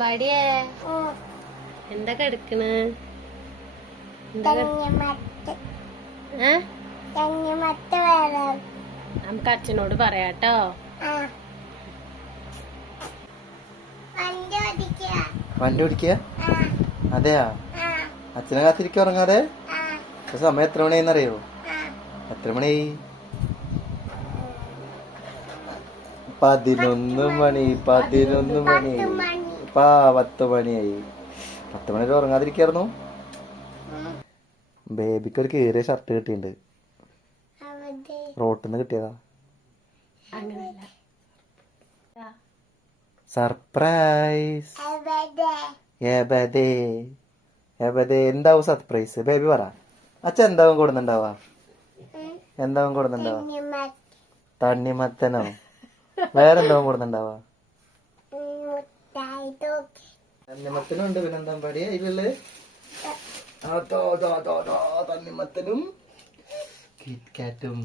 ബടിയേ എന്താ കിടക്കണ്? നമുക്ക് അച്ഛനോട് പറയാട്ടോ. വണ്ടി ഓടിക്കുക? അതെയാ? അച്ഛനെ കാത്തിരിക്കുക ഉറങ്ങാതെ? സമയം എത്ര മണിയായിന്നറിയോ? എത്ര മണിയായി? 11 മണി. 10 മണിയായി. 10 മണി വരെ ഉറങ്ങാതിരിക്കായിരുന്നു. ബേബിക്ക് ഒരു കീറിയ ഷർട്ട് കിട്ടിയിട്ടുണ്ട്. റോട്ടിന്ന് കിട്ടിയതാ. സർപ്രൈസ്. എന്താവും സർപ്രൈസ്? ബേബി പറ. അച്ഛൻ എന്താവും കൊടുന്നുണ്ടാവാ? എന്താവും കൊടുന്നുണ്ടാവാ? തണ്ണിമത്തനോ? വേറെന്താവും കൊടുന്നുണ്ടാവാ? തണ്ണിമത്തനുണ്ട്. പിന്നെന്താ പടിയാ ഇതില്? തണ്ണിമത്തനും കിറ്റ്കാറ്റും.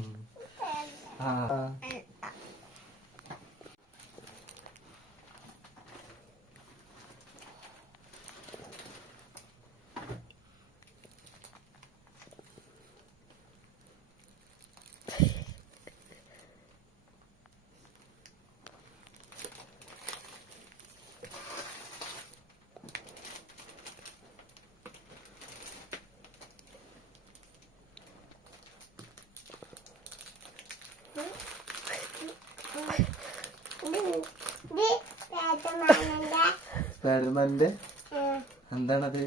സ്പൈഡർമാനിന്റെ എന്താണത്?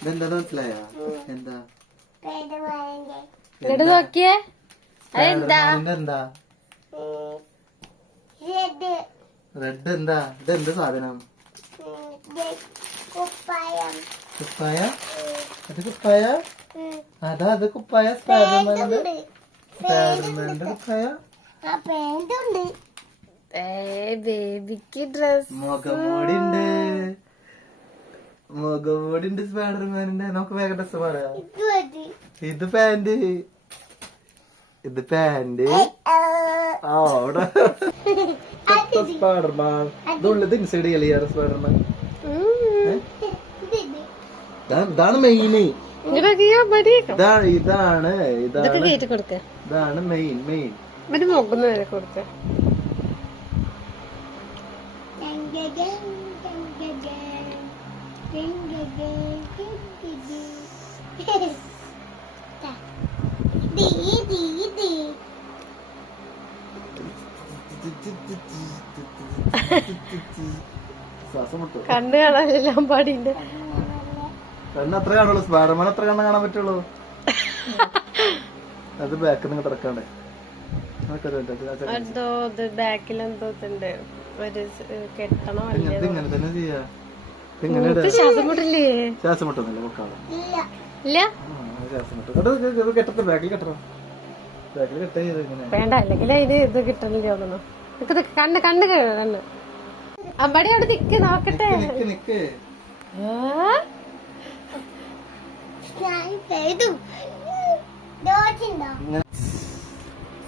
ഇതെന്താ മനസ്സിലായോ? എന്താ നോക്കിയേ? എന്താ റെഡ്? എന്താ ഇതെന്ത് സാധനം? കുപ്പായ? അത് കുപ്പായ? അതാ അത് കുപ്പായ? സ്പൈഡർമാനിന്റെ കുപ്പായ? ബേബിക്ക് ഡ്രസ്. മുഖംമൂടി ഉണ്ട് സ്പൈഡർമാനിന്റെ. നമുക്ക് വേഗം ഡ്രസ് പറയാം. ഇത് പാന്റ്. അവിടെ സ്പൈഡർമാൻ. ഇതുള്ളത് ഇൻസൈഡ് കളിയാറ് സ്പൈഡർമാൻ. ഇതാണ് മെയിന്. ഇതാണ് മെയിൻ. മുഖം വരെ കൊടുക്ക. കണ്ണ് കാണാനെല്ലാം പാടിണ്ട്. കണ്ണ് അത്ര കാണുള്ളൂ. സ്പൈഡർമാൻ എത്ര കണ്ണ് കാണാൻ പറ്റുള്ളൂ? അത് ബാക്കിൽ നിന്ന് കിടക്കാണ്ട്. ബാക്കിലെന്തോ കെട്ടണോ? ഇങ്ങനെ തന്നെ ചെയ്യാ. ശ്വാസം മുട്ടില്ലേ? ശ്വാസം മുട്ടുന്നില്ല. മുക്കാളെ ശ്വാസം മുട്ടും. കെട്ടത്തെ ബാക്കിൽ കെട്ടണം. ബാക്കിൽ കെട്ട വേണ്ട, അല്ലെങ്കിൽ അതിന് ഇത് കിട്ടണില്ല തോന്നുന്നു. കണ്ണ് അമ്പടി അവിടെ നിക്ക് നോക്കട്ടെ.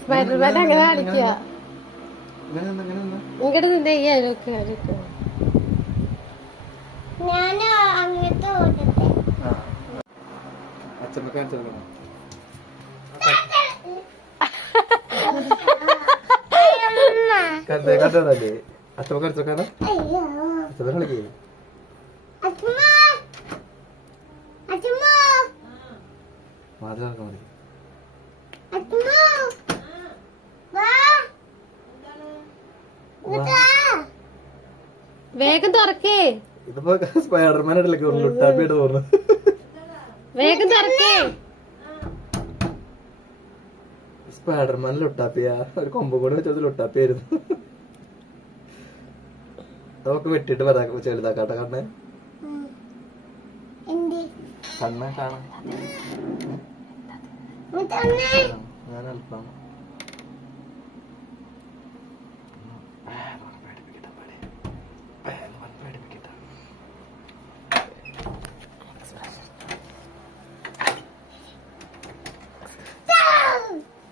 സ്പൈഡർമാൻ അങ്ങനെ കളിക്കുക. ഇങ്ങോട്ട് കണ്ടല്ലേ അച്ഛമ്മ കളിച്ചോക്കാണ്. അച്ഛമ്മ കളിക്കേ. മാതാക്കാൻ മതി. വേഗം തുറക്കേ. ഇതിപ്പോ സ്പൈഡർമാനായിട്ടല്ലേ ലുട്ടാപ്പിയായിട്ട് തോന്നുന്നു. വേഗം തുറക്കേ. സ്പൈഡർമാൻ ലുട്ടാപ്പിയ. ഒരു കൊമ്പ് കൂടെ വെച്ചത് ലുട്ടാപ്പിയായിരുന്നു. അതൊക്കെ വെട്ടിട്ട് ചെലുതാക്കാട്ടെ. കണ്ണേ കണ്ണ കാണാം. ഞാൻ അല്പാണ്.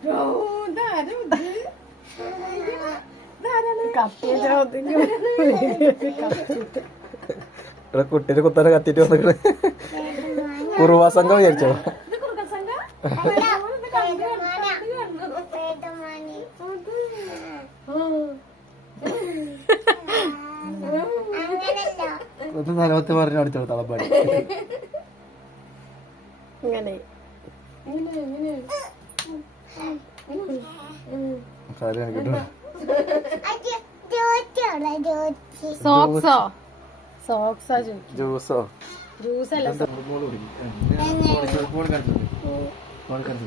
Oh, ഇവിടെ കുട്ടീനെ കുത്താനെ കത്തിട്ട് വന്നിട്ട് കുറുവാ സംഘം വിചാരിച്ചോ? ഒന്ന് നിലവത്ത് പറഞ്ഞു അടിച്ചോളൂ തളപ്പാടി. സോക്സോ സോക്സാ ജ്യൂസോ ജ്യൂസല്ല ഫോൺ കാണിച്ചു